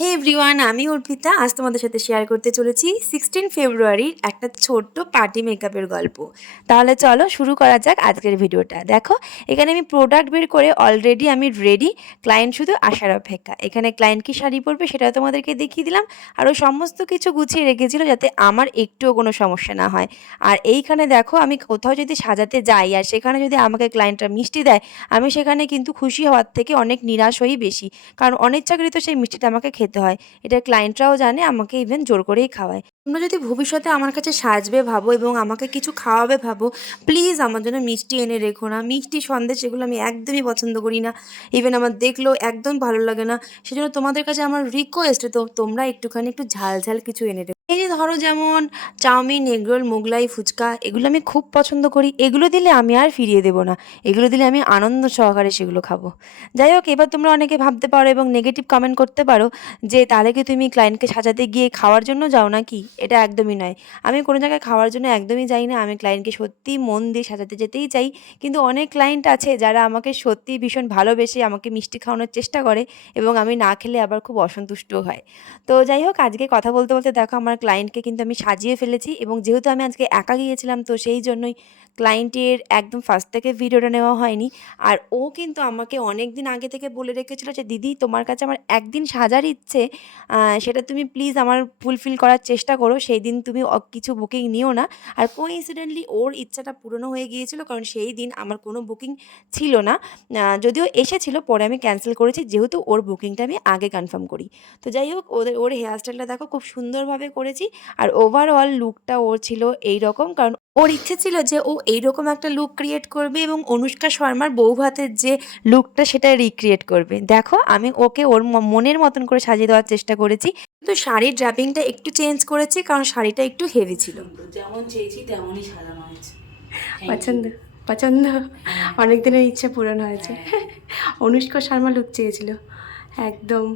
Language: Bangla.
হে এভরিওয়ান, আমি অর্পিতা। আজ তোমাদের সাথে শেয়ার করতে চলেছি 16 ফেব্রুয়ারির একটা ছোট্ট পার্টি মেকআপের গল্প। তাহলে চলো শুরু করা যাক আজকের ভিডিওটা। দেখো, এখানে আমি প্রোডাক্ট বের করে অলরেডি আমি রেডি। ক্লায়েন্ট শুধু আসার অপেক্ষা। এখানে ক্লায়েন্ট কি শাড়ি পরবে সেটাও তোমাদেরকে দেখিয়ে দিলাম। আরও সমস্ত কিছু গুছিয়ে রেখেছিল যাতে আমার একটুও কোনো সমস্যা না হয়। আর এইখানে দেখো, আমি কোথাও যদি সাজাতে যাই আর সেখানে যদি আমাকে ক্লায়েন্টরা মিষ্টি দেয়, আমি সেখানে কিন্তু খুশি হওয়ার থেকে অনেক নিরাশ হই বেশি। কারণ অনিচ্ছাকৃত সেই মিষ্টিটা আমাকে খেতে হয়। এটা ক্লায়েন্টরাও জানে, আমাকে ইভেন জোর করেই খাওয়ায়। তোমরা যদি ভবিষ্যতে আমার কাছে সাজবে ভাবো এবং আমাকে কিছু খাওয়াবে ভাবো, প্লিজ আমার জন্য মিষ্টি এনে রেখো না। মিষ্টি সন্দেশ এগুলো আমি একদমই পছন্দ করি না। ইভেন আমার দেখলেও একদম ভালো লাগে না। সেজন্য তোমাদের কাছে আমার রিকোয়েস্ট, তো তোমরা একটুখানি একটু ঝাল ঝাল কিছু এনে রেখো। এই যে ধরো, যেমন চাউমিন, এগরোল, মোগলাই, ফুচকা, এগুলো আমি খুব পছন্দ করি। এগুলো দিলে আমি আর ফিরিয়ে দেবো না। এগুলো দিলে আমি আনন্দ সহকারে সেগুলো খাবো। যাই হোক, এবার তোমরা অনেকে ভাবতে পারো এবং নেগেটিভ কমেন্ট করতে পারো যে তাহলে কি তুমি ক্লায়েন্টকে সাজাতে গিয়ে খাওয়ার জন্য যাও নাকি? এটা একদমই নয়। আমি কোনো জায়গায় খাওয়ার জন্য একদমই যাই না। আমি ক্লায়েন্টকে সত্যিই মন দিয়ে সাজাতে যেতেই চাই। কিন্তু অনেক ক্লায়েন্ট আছে যারা আমাকে সত্যিই ভীষণ ভালোবেসে আমাকে মিষ্টি খাওয়ানোর চেষ্টা করে এবং আমি না খেলে আবার খুব অসন্তুষ্টও হয়। তো যাই হোক, আজকে কথা বলতে বলতে দেখো আমার ক্লায়েন্টকে কিন্তু আমি সাজিয়ে ফেলেছি এবং যেহেতু আমি আজকে একা গিয়েছিলাম, তো সেই জন্যই ক্লায়েন্টের একদম ফার্স্ট থেকে ভিডিওটা নেওয়া হয়নি। আর ও কিন্তু আমাকে অনেক দিন আগে থেকে বলে রেখেছিল যে দিদি, তোমার কাছে আমার একদিন সাজার ইচ্ছে, সেটা তুমি প্লিজ আমার ফুলফিল করার চেষ্টা করো। সেই দিন তুমি কিছু বুকিং নিও না। আর কোইন্সিডেন্টলি ওর ইচ্ছাটা পূরণও হয়ে গিয়েছিল, কারণ সেই দিন আমার কোনো বুকিং ছিল না। যদিও এসেছিল, পরে আমি ক্যান্সেল করেছি যেহেতু ওর বুকিংটা আমি আগে কনফার্ম করি। তো যাই হোক, ওর হেয়ারস্টাইলটা দেখো খুব সুন্দরভাবে করেছি। আর ওভারঅল লুকটা ওর ছিল এই রকম, কারণ ওর ইচ্ছে ছিল যে ও এইরকম একটা লুক ক্রিয়েট করবে এবং অনুষ্কা শর্মার বউ ভাতের যে লুকটা সেটা রিক্রিয়েট করবে। দেখো, আমি ওকে ওর মনের মতন করে সাজিয়ে দেওয়ার চেষ্টা করেছি। কিন্তু শাড়ির ড্র্যাপিংটা একটু চেঞ্জ করেছি, কারণ শাড়িটা একটু হেভি ছিল। যেমন চেয়েছি তেমনই সাজানো হয়েছে। পছন্দ পছন্দ অনেক দিনের ইচ্ছে পূরণ হয়েছে। অনুষ্কা শর্মা লুক চেয়েছিল একদম।